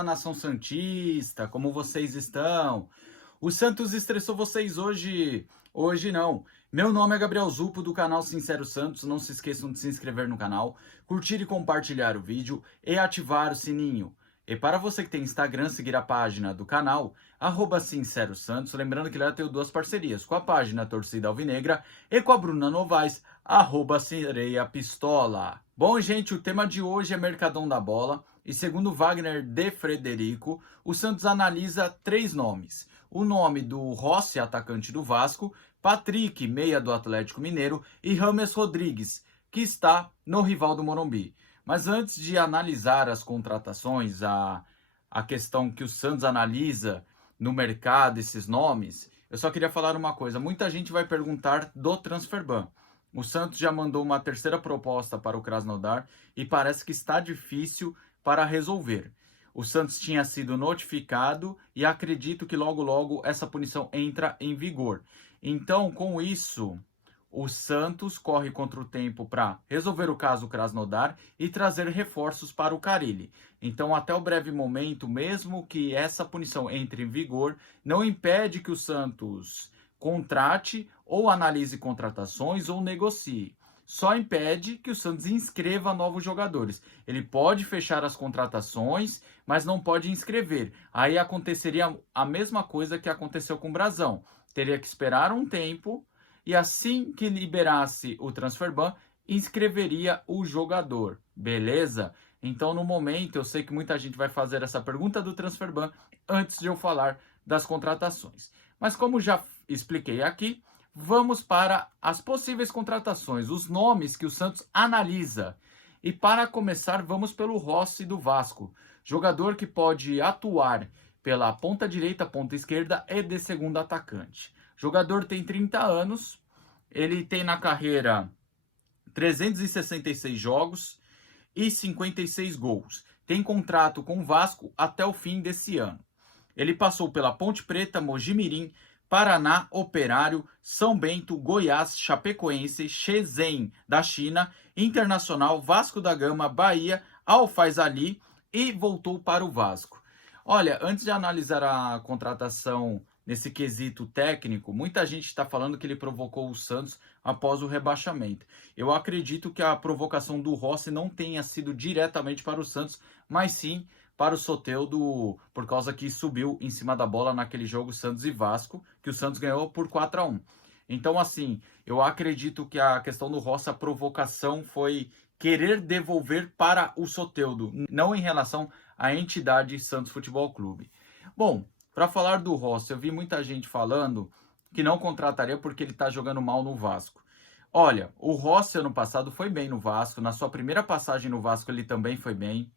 Fala, nação santista, como vocês estão? O Santos estressou vocês hoje? Hoje não. Meu nome é Gabriel Zupo, do canal Sincero Santos. Não se esqueçam de se inscrever no canal, curtir e compartilhar o vídeo e ativar o sininho. E para você que tem Instagram, seguir a página do canal, @Sincero Santos. Lembrando que lá eu tenho duas parcerias, com a página Torcida Alvinegra e com a Bruna Novaes, @Sereia Pistola. Bom, gente, o tema de hoje é Mercadão da Bola. E segundo Wagner de Frederico, o Santos analisa 3 nomes. O nome do Rossi, atacante do Vasco, Patrick, meia do Atlético Mineiro, e James Rodrigues, que está no rival do Morumbi. Mas antes de analisar as contratações, a questão que o Santos analisa no mercado, esses nomes, eu só queria falar uma coisa. Muita gente vai perguntar do Transferban. O Santos já mandou uma terceira proposta para o Krasnodar e parece que está difícil para resolver. O Santos tinha sido notificado e acredito que logo logo essa punição entra em vigor. Então, com isso, o Santos corre contra o tempo para resolver o caso Krasnodar e trazer reforços para o Carille. Então, até o breve momento, mesmo que essa punição entre em vigor, não impede que o Santos contrate ou analise contratações ou negocie. Só impede que o Santos inscreva novos jogadores. Ele pode fechar as contratações, mas não pode inscrever. Aí aconteceria a mesma coisa que aconteceu com o Brasão. Teria que esperar um tempo e assim que liberasse o Transferban, inscreveria o jogador. Beleza? Então, no momento, eu sei que muita gente vai fazer essa pergunta do Transferban antes de eu falar das contratações. Mas como já expliquei aqui, vamos para as possíveis contratações, os nomes que o Santos analisa. E para começar, vamos pelo Rossi do Vasco, jogador que pode atuar pela ponta direita, ponta esquerda e de segundo atacante. O jogador tem 30 anos, ele tem na carreira 366 jogos e 56 gols. Tem contrato com o Vasco até o fim desse ano. Ele passou pela Ponte Preta, Mogi Mirim, Paraná, Operário, São Bento, Goiás, Chapecoense, Shenzhen da China, Internacional, Vasco da Gama, Bahia, Al-Faisaly e voltou para o Vasco. Olha, antes de analisar a contratação nesse quesito técnico, muita gente está falando que ele provocou o Santos após o rebaixamento. Eu acredito que a provocação do Rossi não tenha sido diretamente para o Santos, mas sim para o Soteldo, por causa que subiu em cima da bola naquele jogo Santos e Vasco, que o Santos ganhou por 4-1. Então, assim, eu acredito que a questão do Rossi, a provocação foi querer devolver para o Soteldo, não em relação à entidade Santos Futebol Clube. Bom, para falar do Rossi, eu vi muita gente falando que não contrataria porque ele está jogando mal no Vasco. Olha, o Rossi ano passado foi bem no Vasco, na sua primeira passagem no Vasco ele também foi bem.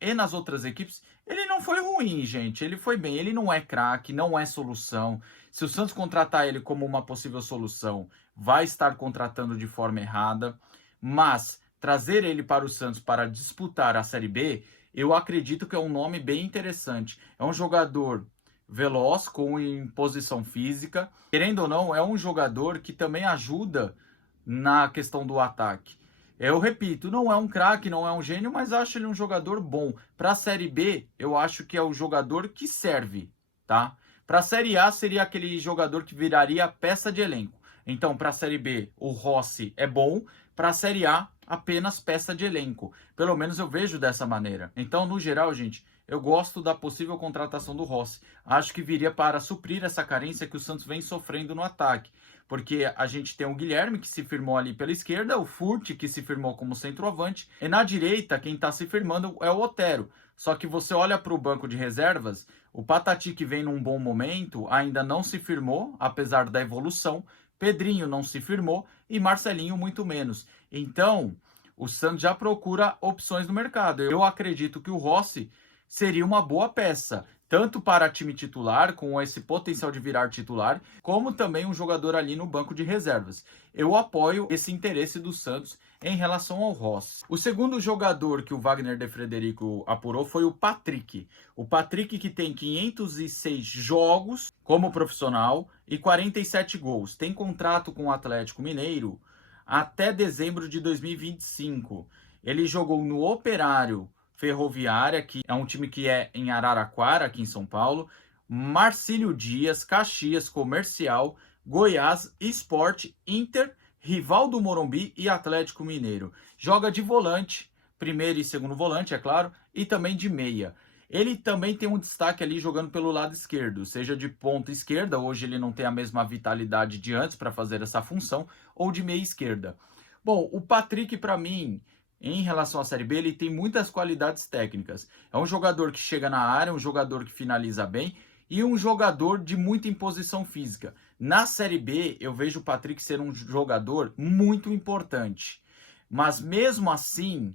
E nas outras equipes, ele não foi ruim, gente. Ele foi bem. Ele não é craque, não é solução. Se o Santos contratar ele como uma possível solução, vai estar contratando de forma errada. Mas trazer ele para o Santos para disputar a Série B, eu acredito que é um nome bem interessante. É um jogador veloz, com imposição física. Querendo ou não, é um jogador que também ajuda na questão do ataque. Eu repito, não é um craque, não é um gênio, mas acho ele um jogador bom. Para a Série B, eu acho que é o jogador que serve, tá? Para a Série A, seria aquele jogador que viraria peça de elenco. Então, para a Série B, o Rossi é bom. Para a Série A, apenas peça de elenco. Pelo menos eu vejo dessa maneira. Então, no geral, gente, eu gosto da possível contratação do Rossi. Acho que viria para suprir essa carência que o Santos vem sofrendo no ataque. Porque a gente tem o Guilherme, que se firmou ali pela esquerda, o Furt, que se firmou como centroavante, e na direita, quem está se firmando é o Otero. Só que você olha para o banco de reservas, o Patati, que vem num bom momento, ainda não se firmou, apesar da evolução, Pedrinho não se firmou e Marcelinho muito menos. Então, o Santos já procura opções no mercado. Eu acredito que o Rossi seria uma boa peça, tanto para time titular, com esse potencial de virar titular, como também um jogador ali no banco de reservas. Eu apoio esse interesse do Santos em relação ao Rossi. O segundo jogador que o Wagner de Frederico apurou foi o Patrick. O Patrick, que tem 506 jogos como profissional e 47 gols. Tem contrato com o Atlético Mineiro até dezembro de 2025. Ele jogou no Operário Ferroviária, que é um time que é em Araraquara, aqui em São Paulo, Marcílio Dias, Caxias, Comercial, Goiás, Sport, Inter, Rival do Morumbi e Atlético Mineiro. Joga de volante, primeiro e segundo volante, é claro, e também de meia. Ele também tem um destaque ali jogando pelo lado esquerdo, seja de ponta esquerda, hoje ele não tem a mesma vitalidade de antes para fazer essa função, ou de meia esquerda. Bom, o Patrick, para mim, em relação à Série B, ele tem muitas qualidades técnicas. É um jogador que chega na área, um jogador que finaliza bem e um jogador de muita imposição física. Na Série B, eu vejo o Patrick ser um jogador muito importante. Mas mesmo assim,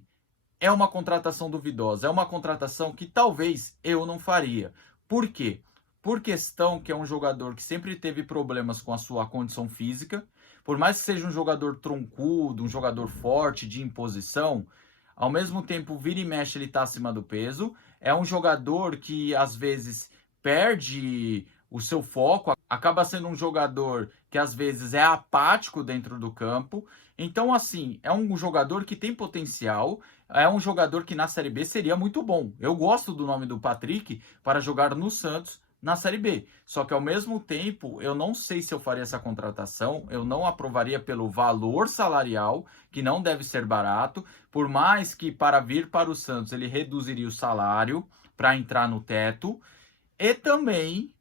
é uma contratação duvidosa. É uma contratação que talvez eu não faria. Por quê? Por questão que é um jogador que sempre teve problemas com a sua condição física. Por mais que seja um jogador troncudo, um jogador forte, de imposição, ao mesmo tempo, vira e mexe, ele está acima do peso. É um jogador que às vezes perde o seu foco, acaba sendo um jogador que às vezes é apático dentro do campo. Então, assim, é um jogador que tem potencial, é um jogador que na Série B seria muito bom. Eu gosto do nome do Patrick para jogar no Santos na Série B. Só que ao mesmo tempo, eu não sei se eu faria essa contratação, eu não aprovaria pelo valor salarial, que não deve ser barato, por mais que para vir para o Santos ele reduziria o salário para entrar no teto, e também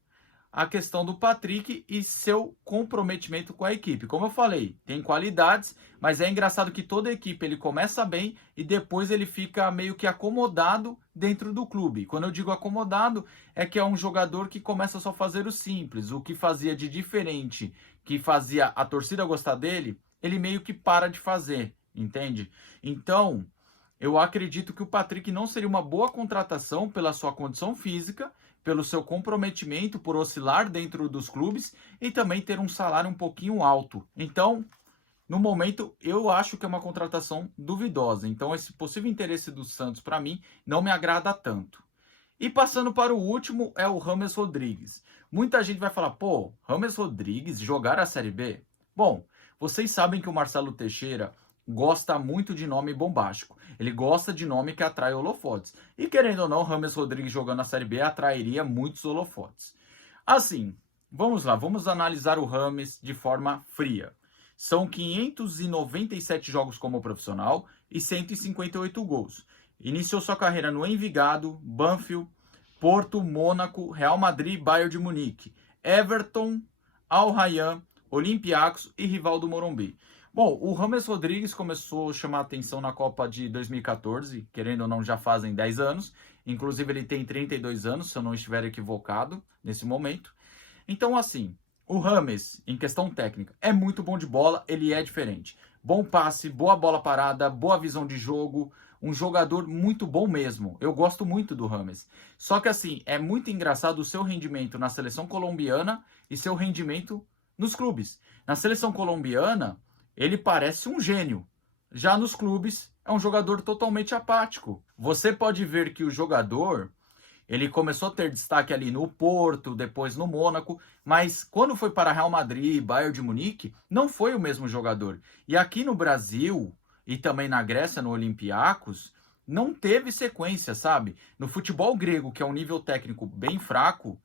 a questão do Patrick e seu comprometimento com a equipe. Como eu falei, tem qualidades, mas é engraçado que toda equipe ele começa bem e depois ele fica meio que acomodado dentro do clube. Quando eu digo acomodado, é que é um jogador que começa só a fazer o simples, o que fazia de diferente, que fazia a torcida gostar dele, ele meio que para de fazer, entende? Então, eu acredito que o Patrick não seria uma boa contratação pela sua condição física, pelo seu comprometimento, por oscilar dentro dos clubes e também ter um salário um pouquinho alto. Então, no momento, eu acho que é uma contratação duvidosa. Então, esse possível interesse do Santos, para mim, não me agrada tanto. E passando para o último, é o James Rodrigues. Muita gente vai falar, pô, James Rodrigues jogar a Série B? Bom, vocês sabem que o Marcelo Teixeira gosta muito de nome bombástico. Ele gosta de nome que atrai holofotes. E querendo ou não, James Rodrigues jogando na Série B atrairia muitos holofotes. Assim, vamos lá, vamos analisar o James de forma fria. São 597 jogos como profissional e 158 gols. Iniciou sua carreira no Envigado, Banfield, Porto, Mônaco, Real Madrid, Bayern de Munique, Everton, Al Rayyan, Olympiacos e Rival do Morumbi. Bom, o James Rodrigues começou a chamar a atenção na Copa de 2014, querendo ou não, já fazem 10 anos. Inclusive, ele tem 32 anos, se eu não estiver equivocado, nesse momento. Então, assim, o James, em questão técnica, é muito bom de bola, ele é diferente. Bom passe, boa bola parada, boa visão de jogo, um jogador muito bom mesmo. Eu gosto muito do James. Só que, assim, é muito engraçado o seu rendimento na seleção colombiana e seu rendimento nos clubes. Na seleção colombiana, ele parece um gênio. Já nos clubes, é um jogador totalmente apático. Você pode ver que o jogador, ele começou a ter destaque ali no Porto, depois no Mônaco, mas quando foi para Real Madrid, Bayern de Munique, não foi o mesmo jogador. E aqui no Brasil, e também na Grécia, no Olympiacos, não teve sequência, sabe? No futebol grego, que é um nível técnico bem fraco,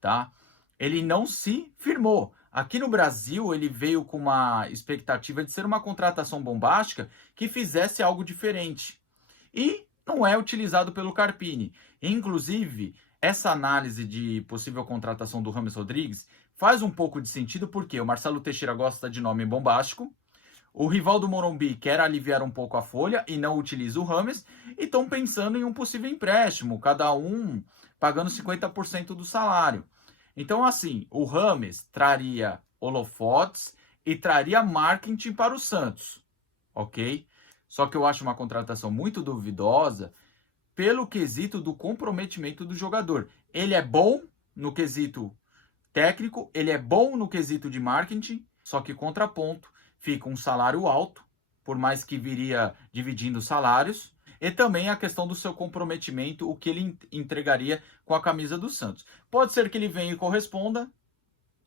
tá? Ele não se firmou. Aqui no Brasil, ele veio com uma expectativa de ser uma contratação bombástica que fizesse algo diferente. E não é utilizado pelo Carpini. Inclusive, essa análise de possível contratação do James Rodrigues faz um pouco de sentido porque o Marcelo Teixeira gosta de nome bombástico, o Rival do Morumbi quer aliviar um pouco a folha e não utiliza o James, e estão pensando em um possível empréstimo, cada um pagando 50% do salário. Então, assim, o James traria holofotes e traria marketing para o Santos, ok? Só que eu acho uma contratação muito duvidosa pelo quesito do comprometimento do jogador. Ele é bom no quesito técnico, ele é bom no quesito de marketing, só que contraponto, fica um salário alto, por mais que viria dividindo salários, e também a questão do seu comprometimento, o que ele entregaria com a camisa do Santos. Pode ser que ele venha e corresponda,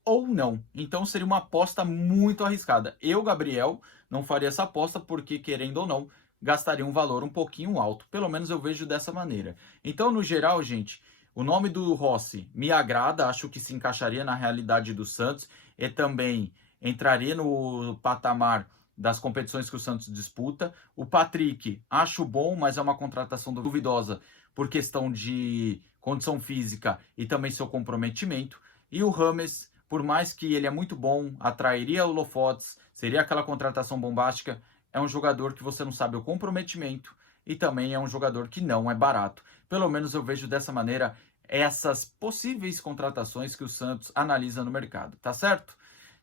ou não. Então seria uma aposta muito arriscada. Eu, Gabriel, não faria essa aposta porque, querendo ou não, gastaria um valor um pouquinho alto. Pelo menos eu vejo dessa maneira. Então, no geral, gente, o nome do Rossi me agrada, acho que se encaixaria na realidade do Santos e também entraria no patamar das competições que o Santos disputa. O Patrick, acho bom, mas é uma contratação duvidosa por questão de condição física e também seu comprometimento. E o Rames, por mais que ele é muito bom, atrairia holofotes, seria aquela contratação bombástica, é um jogador que você não sabe o comprometimento e também é um jogador que não é barato. Pelo menos eu vejo dessa maneira essas possíveis contratações que o Santos analisa no mercado, tá certo?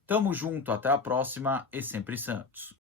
Tamo junto, até a próxima e sempre Santos.